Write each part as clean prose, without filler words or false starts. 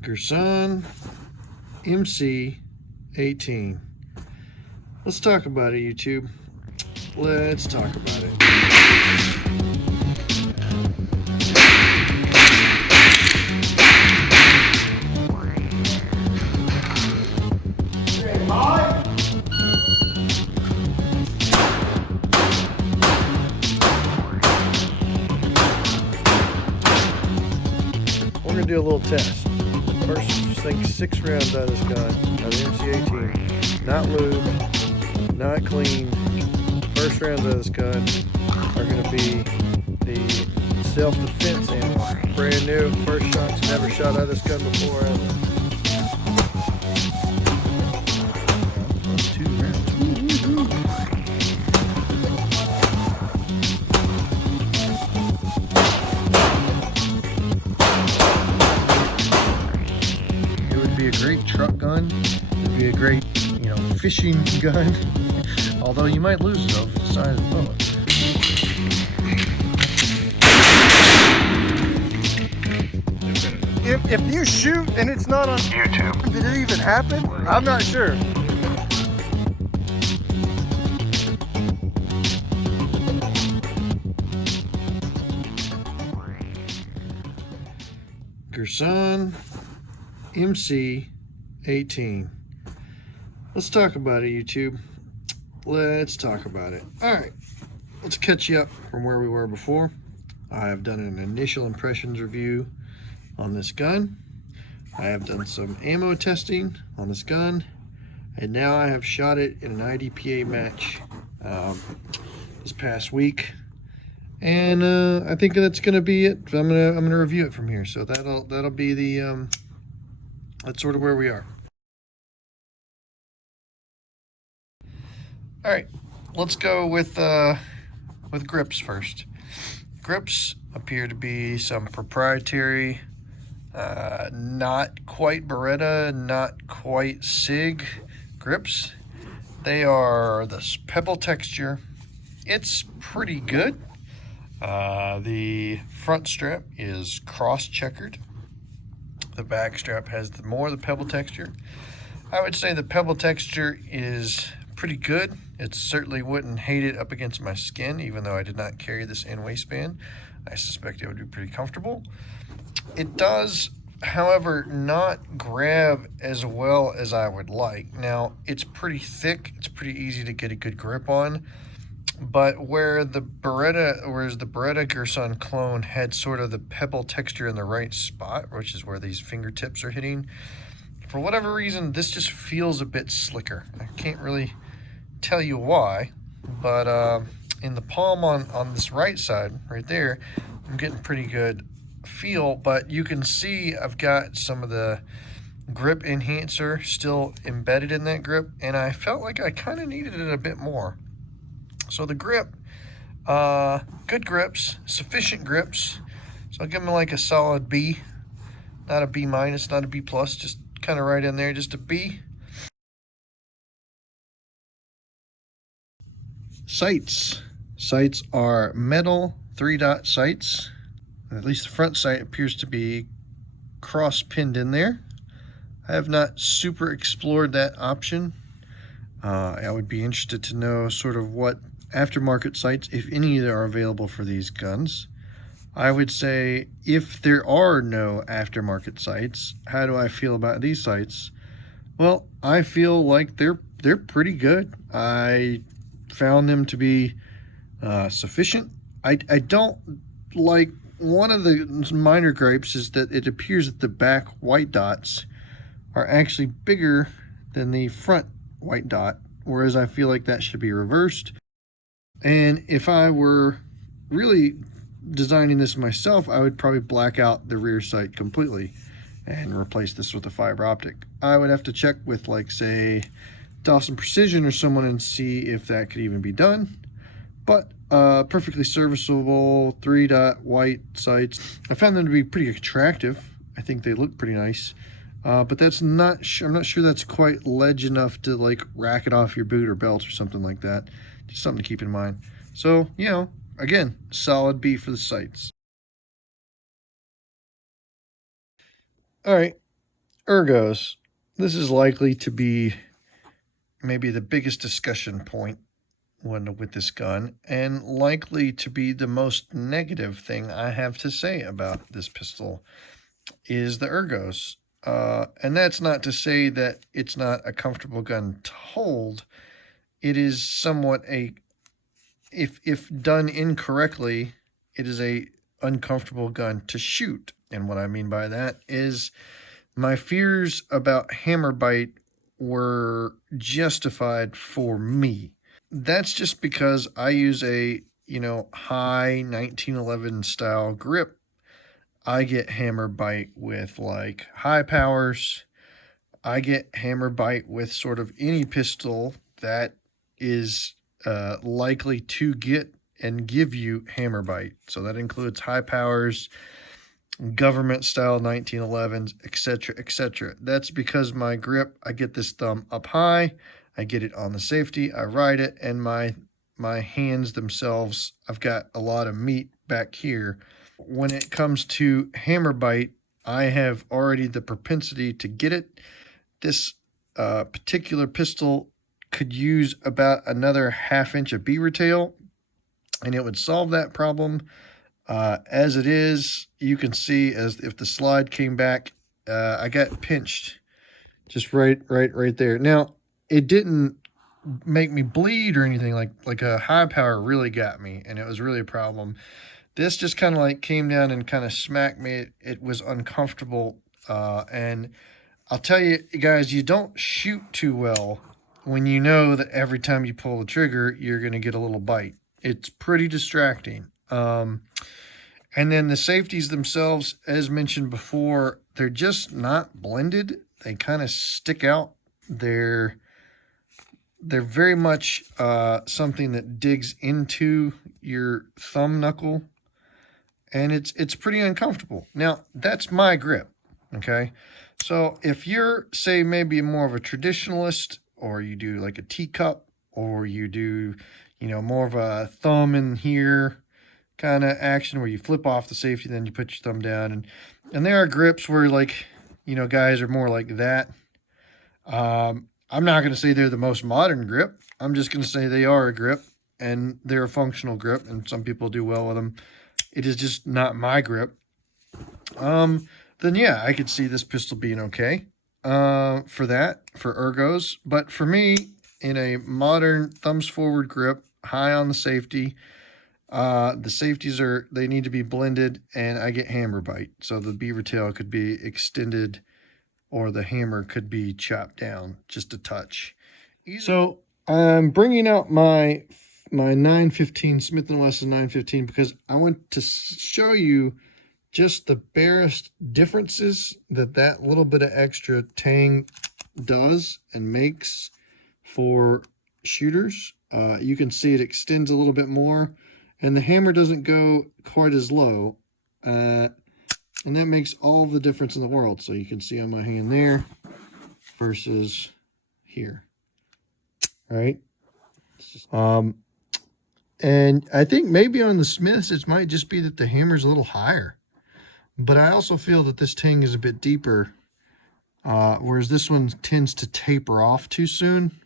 Girsan MC18. Let's talk about it, YouTube. Let's talk about it. We're gonna do a little test. First, sink 6 rounds out of this gun, out of the MC18. Not lubed, not cleaned. First rounds out of this gun are gonna be the self-defense ammo. Brand new, first shots, never shot out of this gun before ever. 2 rounds. Be a great truck gun. It'd be a great, fishing gun. Although you might lose it over the size of the bullet. If you shoot and it's not on YouTube, did it even happen? I'm not sure. Girsan MC18. Let's talk about it, YouTube. Let's talk about it. Alright, let's catch you up from where we were before. I have done an initial impressions review on this gun. I have done some ammo testing on this gun, and now I have shot it in an IDPA match this past week. And I think that's gonna be it. I'm gonna review it from here. So that'll be the that's sort of where we are. All right, let's go with grips first. Grips appear to be some proprietary, not quite Beretta, not quite SIG grips. They are this pebble texture. It's pretty good. The front strap is cross-checkered. The back strap has more of the pebble texture. I would say the pebble texture is pretty good. It certainly wouldn't hate it up against my skin, even though I did not carry this in waistband. I suspect it would be pretty comfortable. It does, however, not grab as well as I would like. Now, it's pretty thick. It's pretty easy to get a good grip on. But whereas the Beretta Girsan clone had sort of the pebble texture in the right spot, which is where these fingertips are hitting, for whatever reason, this just feels a bit slicker. I can't really tell you why, but in the palm on this right side, right there, I'm getting pretty good feel, but you can see I've got some of the grip enhancer still embedded in that grip, and I felt like I kind of needed it a bit more. So the grip, good grips, sufficient grips. So I'll give them like a solid B, not a B minus, not a B plus, just kind of right in there, just a B. Sights. Sights are metal 3-dot sights. At least the front sight appears to be cross-pinned in there. I have not super explored that option. I would be interested to know sort of what aftermarket sights, if any, are available for these guns. I would say if there are no aftermarket sights, how do I feel about these sights? Well, I feel like they're pretty good. I found them to be sufficient. I don't like, one of the minor gripes is that it appears that the back white dots are actually bigger than the front white dot, whereas I feel like that should be reversed. And if I were really designing this myself, I would probably black out the rear sight completely and replace this with a fiber optic. I would have to check with, like, say, Dawson Precision or someone and see if that could even be done. But perfectly serviceable 3-dot white sights. I found them to be pretty attractive. I think they look pretty nice. But that's not, I'm not sure that's quite ledge enough to like rack it off your boot or belt or something like that. Just something to keep in mind. So, again, solid B for the sights. All right, Ergos. This is likely to be maybe the biggest discussion point with this gun, and likely to be the most negative thing I have to say about this pistol, is the Ergos. And that's not to say that it's not a comfortable gun to hold. It is somewhat if done incorrectly, it is a uncomfortable gun to shoot. And what I mean by that is my fears about hammer bite were justified for me. That's just because I use a, high 1911 style grip. I get hammer bite with like high powers. I get hammer bite with sort of any pistol that is likely to get and give you hammer bite. So that includes high powers, government style 1911s, etc., etc. That's because my grip, I get this thumb up high, I get it on the safety, I ride it, and my hands themselves, I've got a lot of meat back here. When it comes to hammer bite, I have already the propensity to get it. This particular pistol could use about another ½ inch of beaver tail, and it would solve that problem. As it is, you can see as if the slide came back, I got pinched just right there. Now, it didn't make me bleed or anything like a high power really got me, and it was really a problem. This just kind of like came down and kind of smacked me. It was uncomfortable, and I'll tell you guys, you don't shoot too well when you know that every time you pull the trigger, you're going to get a little bite. It's pretty distracting. And then the safeties themselves, as mentioned before, they're just not blended. They kind of stick out. They're very much something that digs into your thumb knuckle, and it's pretty uncomfortable. Now, that's my grip, okay? So if you're, say, maybe more of a traditionalist, or you do like a teacup, or you do, more of a thumb in here kind of action where you flip off the safety, then you put your thumb down, and there are grips where, like, guys are more like that. I'm not going to say they're the most modern grip. I'm just going to say they are a grip, and they're a functional grip, and some people do well with them. It is just not my grip. Then yeah, I could see this pistol being okay for Ergos. But for me, in a modern thumbs forward grip, high on the safety, the safeties they need to be blended, and I get hammer bite. So the beaver tail could be extended, or the hammer could be chopped down just a touch. So I'm bringing out my 915 Smith & Wesson 915 because I want to show you just the barest differences that little bit of extra tang does and makes for shooters. You can see it extends a little bit more, and the hammer doesn't go quite as low, and that makes all the difference in the world. So you can see on my hand there versus here, right? And I think maybe on the Smiths it might just be that the hammer's a little higher, but I also feel that this tang is a bit deeper, whereas this one tends to taper off too soon.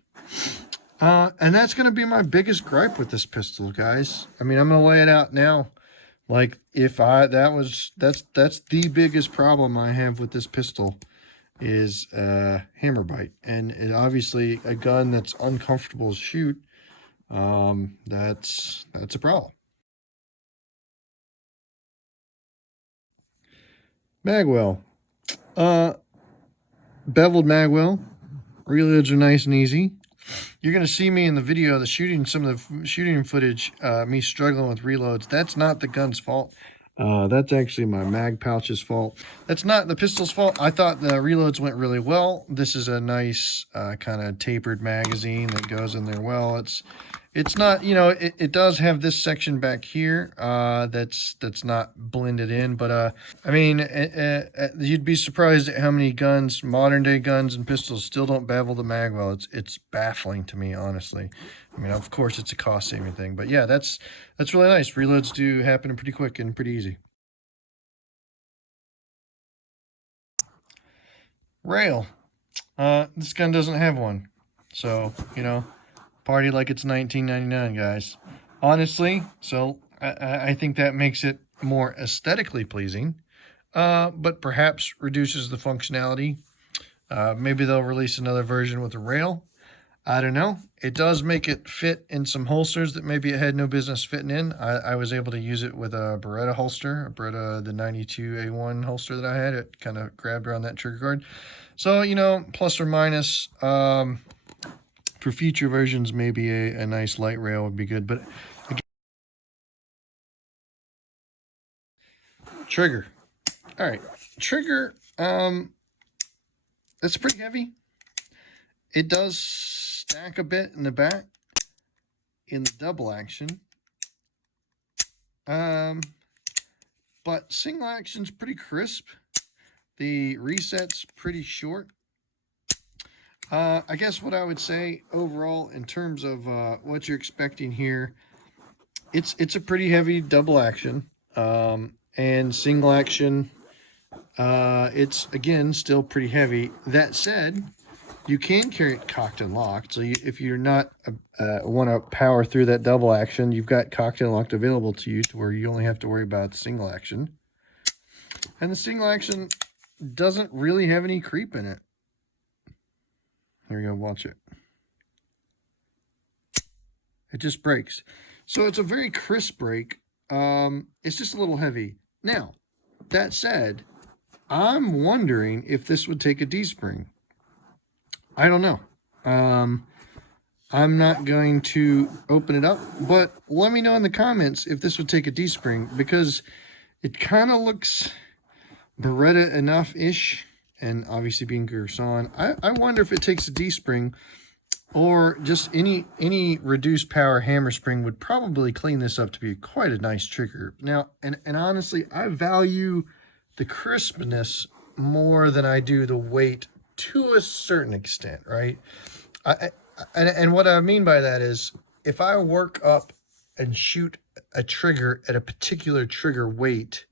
And that's going to be my biggest gripe with this pistol, guys. I mean, I'm going to lay it out now. Like, that's the biggest problem I have with this pistol is hammer bite. And it obviously a gun that's uncomfortable to shoot, that's a problem. Magwell. Beveled Magwell. Reloads are nice and easy. You're going to see me in the video, some of the shooting footage, me struggling with reloads. That's not the gun's fault. That's actually my mag pouch's fault. That's not the pistol's fault. I thought the reloads went really well. This is a nice kind of tapered magazine that goes in there well. It's not, it does have this section back here that's not blended in, but I mean, you'd be surprised at how many guns, modern day guns and pistols, still don't bevel the Magwell. It's baffling to me, honestly. I mean, of course it's a cost saving thing, but yeah, that's really nice. Reloads do happen pretty quick and pretty easy. Rail. This gun doesn't have one. So, you know, party like it's 1999, guys. Honestly, so I think that makes it more aesthetically pleasing, but perhaps reduces the functionality. Maybe they'll release another version with a rail. I don't know. It does make it fit in some holsters that maybe it had no business fitting in. I was able to use it with a Beretta holster, a Beretta, the 92A1 holster that I had. It kind of grabbed around that trigger guard. So, you know, plus or minus, for future versions, maybe a nice light rail would be good. But again, trigger. All right, trigger. It's pretty heavy. It does stack a bit in the back in the double action. But single action's pretty crisp. The reset's pretty short. I guess what I would say overall in terms of what you're expecting here, it's a pretty heavy double action. And single action, it's again still pretty heavy. That said, you can carry it cocked and locked. So if you're not want to power through that double action, you've got cocked and locked available to you, to where you only have to worry about the single action. And the single action doesn't really have any creep in it. Here we go, watch it. It just breaks. So it's a very crisp break. It's just a little heavy. Now, that said, I'm wondering if this would take a D-spring. I don't know. I'm not going to open it up, but let me know in the comments if this would take a D-spring, because it kind of looks Beretta enough-ish, and obviously being Girsan, I wonder if it takes a D-spring, or just any reduced power hammer spring would probably clean this up to be quite a nice trigger. Now, and honestly, I value the crispness more than I do the weight to a certain extent, right? And what I mean by that is, if I work up and shoot a trigger at a particular trigger weight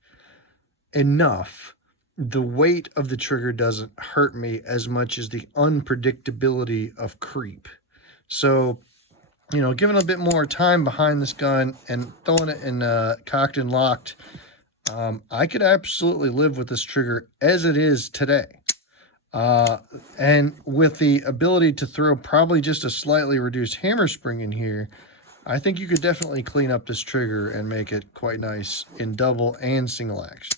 enough, the weight of the trigger doesn't hurt me as much as the unpredictability of creep. So, you know, giving a bit more time behind this gun and throwing it in cocked and locked, I could absolutely live with this trigger as it is today. And with the ability to throw probably just a slightly reduced hammer spring in here, I think you could definitely clean up this trigger and make it quite nice in double and single action.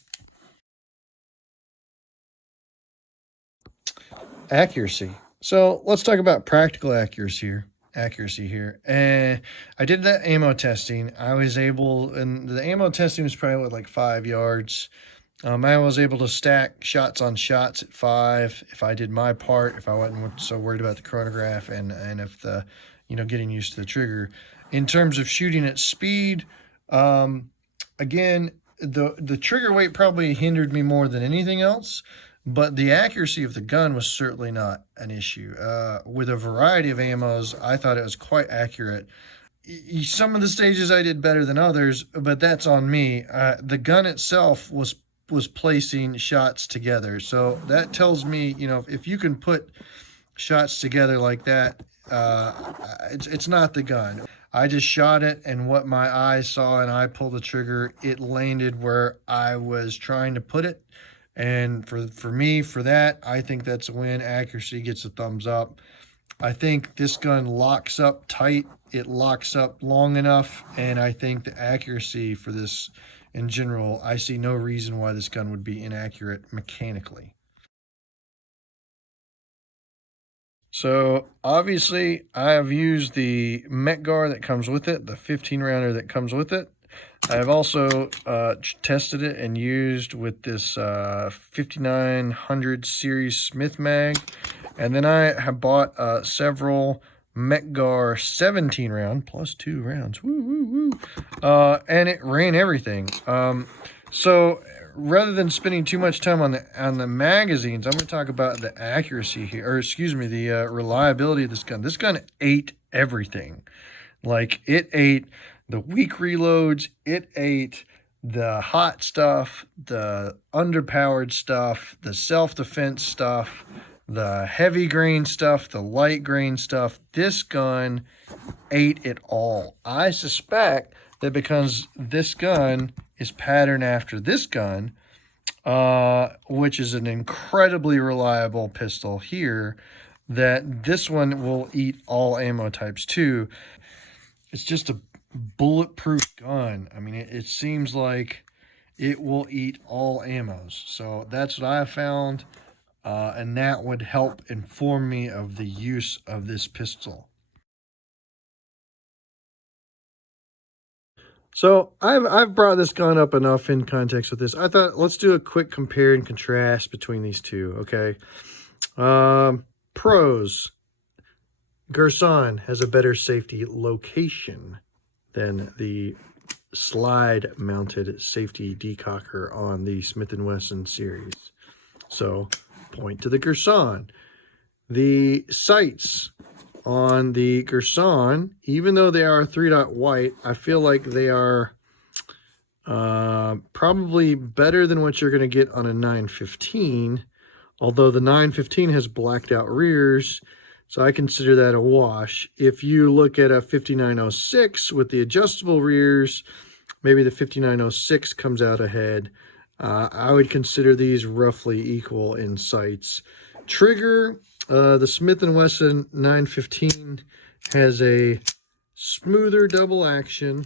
Accuracy. So let's talk about practical accuracy here. And I did that ammo testing. I was able, and the ammo testing was probably like 5 yards. I was able to stack shots on shots at 5 if I did my part, if I wasn't so worried about the chronograph and if the, you know, getting used to the trigger. In terms of shooting at speed, again, the trigger weight probably hindered me more than anything else, but the accuracy of the gun was certainly not an issue. With a variety of ammos, I thought it was quite accurate. Some of the stages I did better than others, but that's on me. The gun itself was placing shots together, so that tells me, you know, if you can put shots together like that, it's not the gun. I just shot it, and what my eyes saw, and I pulled the trigger, it landed where I was trying to put it. And for me, for that, I think that's a win. Accuracy gets a thumbs up. I think this gun locks up tight. It locks up long enough, and I think the accuracy for this in general, I see no reason why this gun would be inaccurate mechanically. So obviously I have used the Mecgar that comes with it, the 15 rounder that comes with it. I've also tested it and used with this 5900 series Smith mag. And then I have bought several Mecgar 17 round plus 2 rounds. Woo, woo, woo. And it ran everything. So rather than spending too much time on the magazines, I'm going to talk about the accuracy here, or excuse me, the reliability of this gun. This gun ate everything. Like, it ate the weak reloads, it ate the hot stuff, the underpowered stuff, the self-defense stuff, the heavy grain stuff, the light grain stuff. This gun ate it all. I suspect that because this gun is patterned after this gun, which is an incredibly reliable pistol here, that this one will eat all ammo types too. It's just a bulletproof gun. I mean, it seems like it will eat all ammos. So that's what I found, and that would help inform me of the use of this pistol. So I've brought this gun up enough in context with this. I thought let's do a quick compare and contrast between these two. Okay, pros. Girsan has a better safety location than the slide-mounted safety decocker on the Smith & Wesson series. So, point to the Girsan. The sights on the Girsan, even though they are 3-dot white, I feel like they are probably better than what you're going to get on a 915, although the 915 has blacked out rears, so I consider that a wash. If you look at a 5906 with the adjustable rears, maybe the 5906 comes out ahead. I would consider these roughly equal in sights. Trigger, the Smith & Wesson 915 has a smoother double action.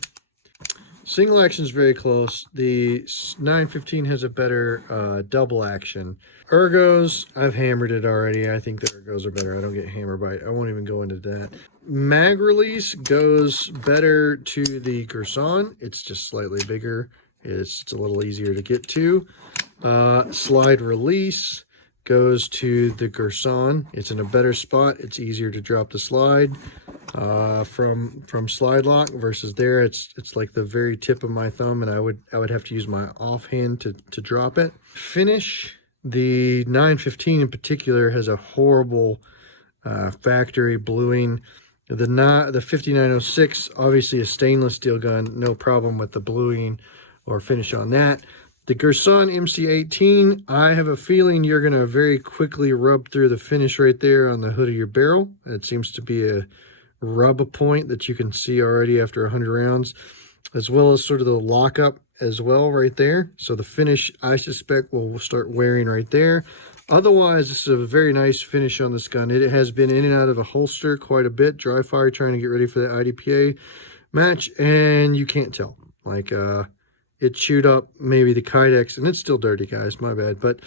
Single action is very close. The 915 has a better double action. Ergos, I've hammered it already. I think the Ergos are better. I don't get hammer bite. I won't even go into that. Mag release goes better to the Girsan. It's just slightly bigger. It's a little easier to get to. Slide release goes to the Girsan. It's in a better spot. It's easier to drop the slide from slide lock versus there. It's like the very tip of my thumb, and I would have to use my offhand to drop it. Finish. The 915 in particular has a horrible factory bluing. The 5906, obviously a stainless steel gun, no problem with the bluing or finish on that. The Girsan MC18, I have a feeling you're going to very quickly rub through the finish right there on the hood of your barrel. It seems to be a rub point that you can see already after 100 rounds, as well as sort of the lockup as well right there. So the finish, I suspect, will start wearing right there. Otherwise, this is a very nice finish on this gun. It has been in and out of the holster quite a bit, dry fire, trying to get ready for the IDPA match, and you can't tell. Like, it chewed up maybe the Kydex, and it's still dirty, guys, my bad, but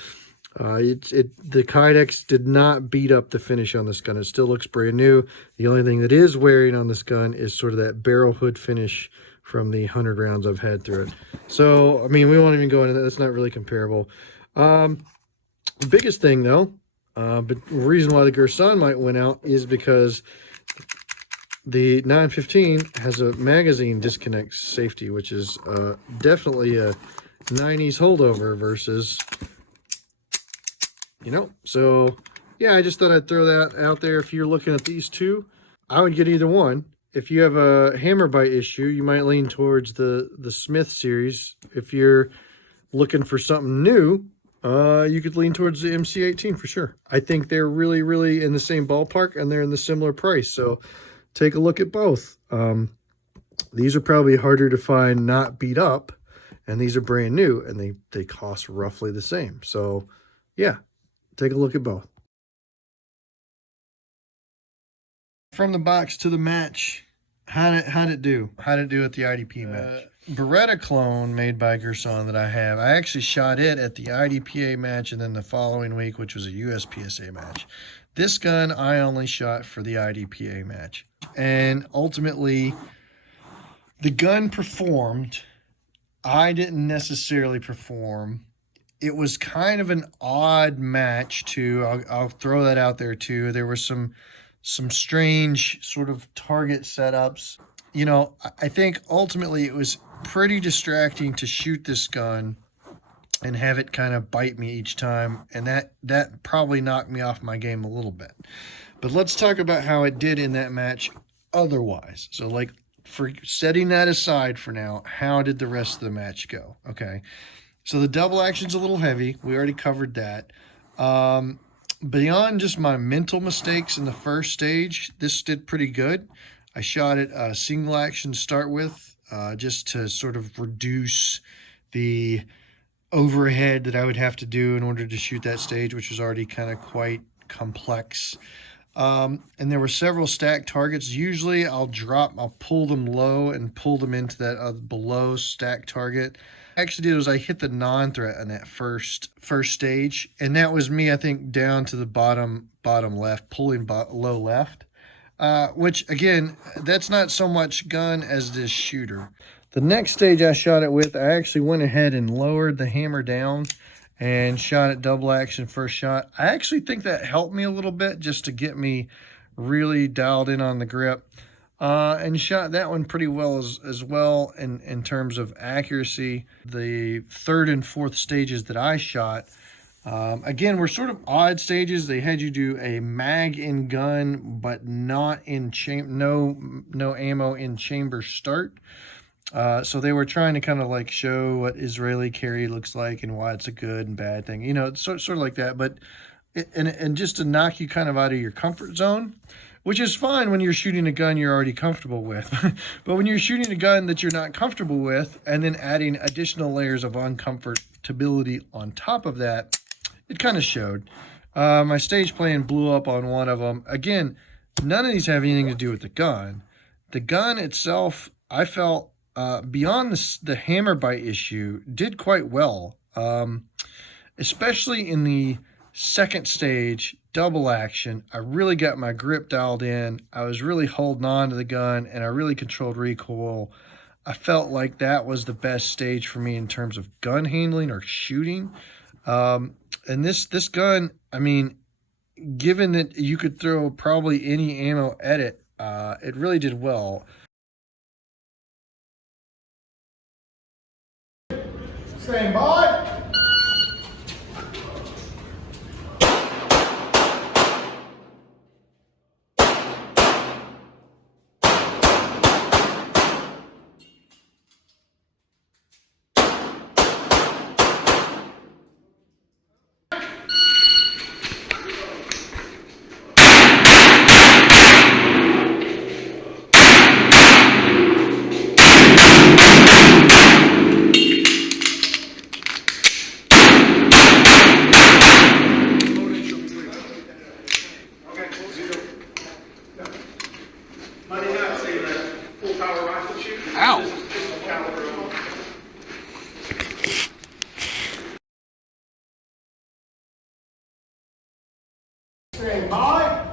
the Kydex did not beat up the finish on this gun. It still looks brand new. The only thing that is wearing on this gun is sort of that barrel hood finish from the 100 rounds I've had through it. So, I mean, we won't even go into that. That's not really comparable. The biggest thing, though, but the reason why the Girsan might win out is because the 915 has a magazine disconnect safety, which is definitely a 90s holdover versus, you know. So, yeah, I just thought I'd throw that out there. If you're looking at these two, I would get either one. If you have a hammer bite issue, you might lean towards the Smith series. If you're looking for something new, you could lean towards the MC18 for sure. I think they're really, really in the same ballpark, and they're in the similar price. So take a look at both. These are probably harder to find not beat up, and these are brand new, and they cost roughly the same. So, yeah, take a look at both. From the box to the match, how'd it do? How'd it do at the IDP match? Beretta clone made by Girsan that I have. I actually shot it at the IDPA match and then the following week, which was a USPSA match. This gun I only shot for the IDPA match. And ultimately, the gun performed. I didn't necessarily perform. It was kind of an odd match too. I'll throw that out there too. There were some strange sort of target setups. You know, I think ultimately it was pretty distracting to shoot this gun and have it kind of bite me each time, and that probably knocked me off my game a little bit. But let's talk about how it did in that match otherwise. So, like, for setting that aside for now, how did the rest of the match go? Okay, so the double action's a little heavy. We already covered that. Beyond just my mental mistakes in the first stage, this did pretty good. I shot it single action to start with, just to sort of reduce the overhead that I would have to do in order to shoot that stage, which was already kind of quite complex. And there were several stacked targets. Usually I'll pull them low and pull them into that below stacked target. What I actually did was I hit the non-threat on that first stage, and that was me, I think, down to the bottom left, pulling low left, which again, that's not so much gun as this shooter. The next stage I shot it with, I actually went ahead and lowered the hammer down and shot it double action first shot. I actually think that helped me a little bit just to get me really dialed in on the grip, and shot that one pretty well as well in terms of accuracy. The third and fourth stages that I shot, again, were sort of odd stages. They had you do a mag in gun, but not in no ammo in chamber start. So they were trying to kind of like show what Israeli carry looks like and why it's a good and bad thing. You know, it's sort of like that, but and just to knock you kind of out of your comfort zone, which is fine when you're shooting a gun you're already comfortable with. But when you're shooting a gun that you're not comfortable with and then adding additional layers of uncomfortability on top of that, it kind of showed. My stage plane blew up on one of them. Again, none of these have anything to do with the gun. The gun itself, I felt, beyond the hammer bite issue, did quite well, especially in the second stage, double action. I really got my grip dialed in. I was really holding on to the gun, and I really controlled recoil. I felt like that was the best stage for me in terms of gun handling or shooting. And this gun, I mean, given that you could throw probably any ammo at it, it really did well. Stand by. Stand by.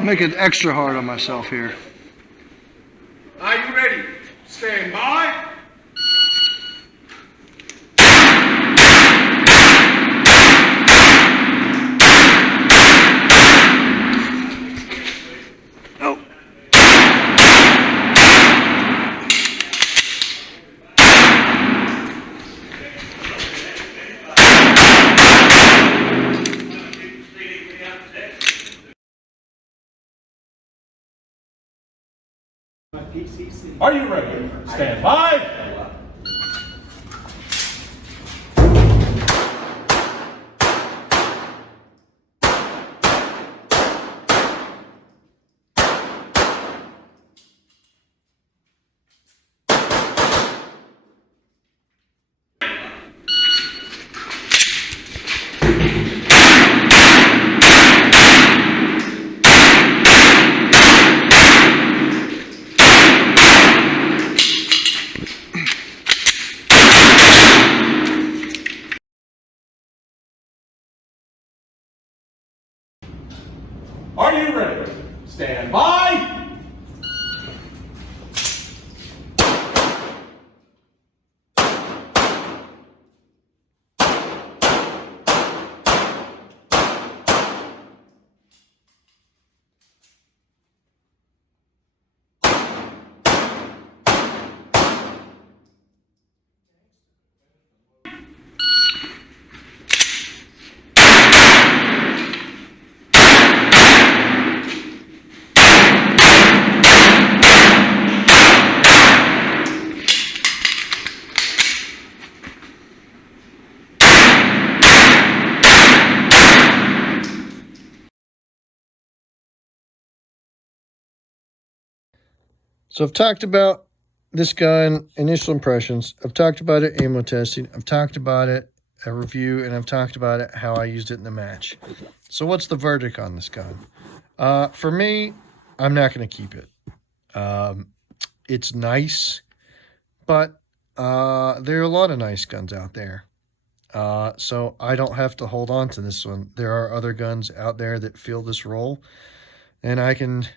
Make it extra hard on myself here. Are you ready? Stand by. Oh. Are you ready? Stand by. So I've talked about this gun, initial impressions. I've talked about it, ammo testing. I've talked about it, a review, and I've talked about it, how I used it in the match. So what's the verdict on this gun? For me, I'm not going to keep it. It's nice, but there are a lot of nice guns out there. So I don't have to hold on to this one. There are other guns out there that fill this role, and I can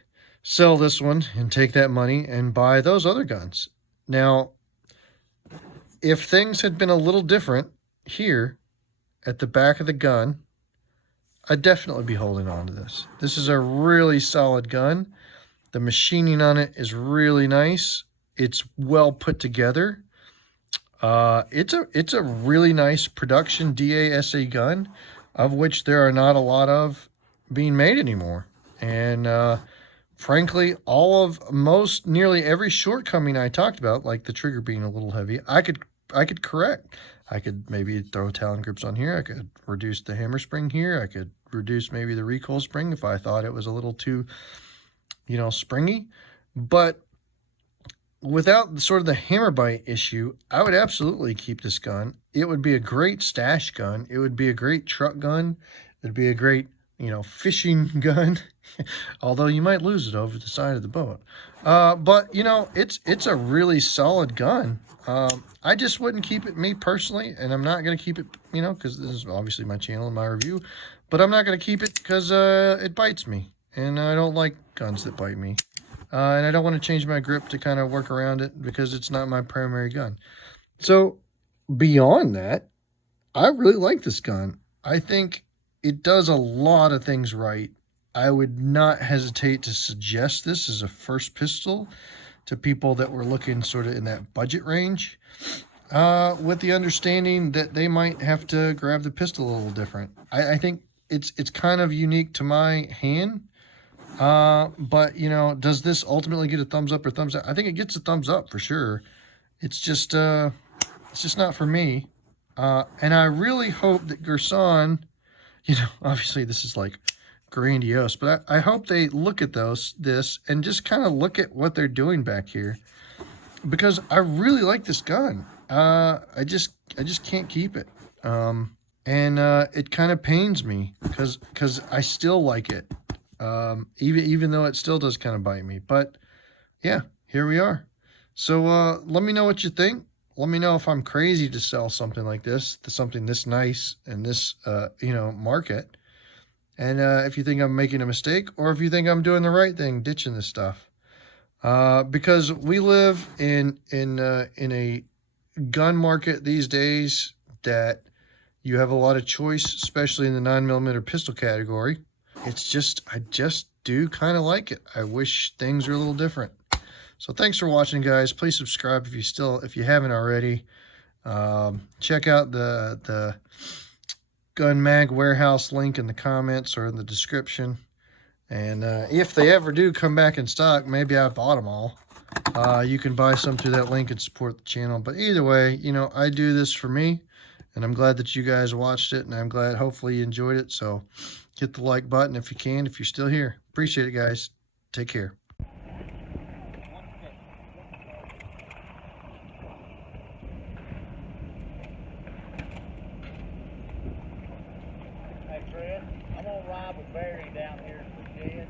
sell this one and take that money and buy those other guns. Now, if things had been a little different here at the back of the gun, I'd definitely be holding on to this. This is a really solid gun. The machining on it is really nice. It's well put together. It's a really nice production DASA gun, of which there are not a lot of being made anymore. And frankly, nearly every shortcoming I talked about, like the trigger being a little heavy, I could correct. I could maybe throw Talon grips on here. I could reduce the hammer spring here. I could reduce maybe the recoil spring if I thought it was a little too, springy. But without sort of the hammer bite issue, I would absolutely keep this gun. It would be a great stash gun. It would be a great truck gun. It'd be a great, fishing gun. Although you might lose it over the side of the boat. But, it's a really solid gun. I just wouldn't keep it, me personally, and I'm not going to keep it, because this is obviously my channel and my review. But I'm not going to keep it because it bites me. And I don't like guns that bite me. And I don't want to change my grip to kind of work around it because it's not my primary gun. So beyond that, I really like this gun. I think it does a lot of things right. I would not hesitate to suggest this as a first pistol to people that were looking sort of in that budget range, with the understanding that they might have to grab the pistol a little different. I think it's kind of unique to my hand. But does this ultimately get a thumbs up or thumbs down? I think it gets a thumbs up for sure. It's just not for me. And I really hope that Girsan, obviously this is like grandiose, but I hope they look at this and just kind of look at what they're doing back here, because I really like this gun. I just can't keep it. And it kind of pains me because I still like it. Even though it still does kind of bite me. But yeah, here we are. So let me know what you think. Let me know if I'm crazy to sell something like this, something this nice in this market. And if you think I'm making a mistake, or if you think I'm doing the right thing, ditching this stuff. Because we live in a gun market these days that you have a lot of choice, especially in the 9mm pistol category. It's just, I just do kind of like it. I wish things were a little different. So thanks for watching, guys. Please subscribe if you haven't already. Check out the Gun Mag Warehouse link in the comments or in the description. And if they ever do come back in stock, maybe I bought them all. You can buy some through that link and support the channel. But either way, I do this for me. And I'm glad that you guys watched it. And I'm glad, hopefully, you enjoyed it. So hit the like button if you can, if you're still here. Appreciate it, guys. Take care. Hey, Fred, I'm gonna ride with Barry down here to the shed.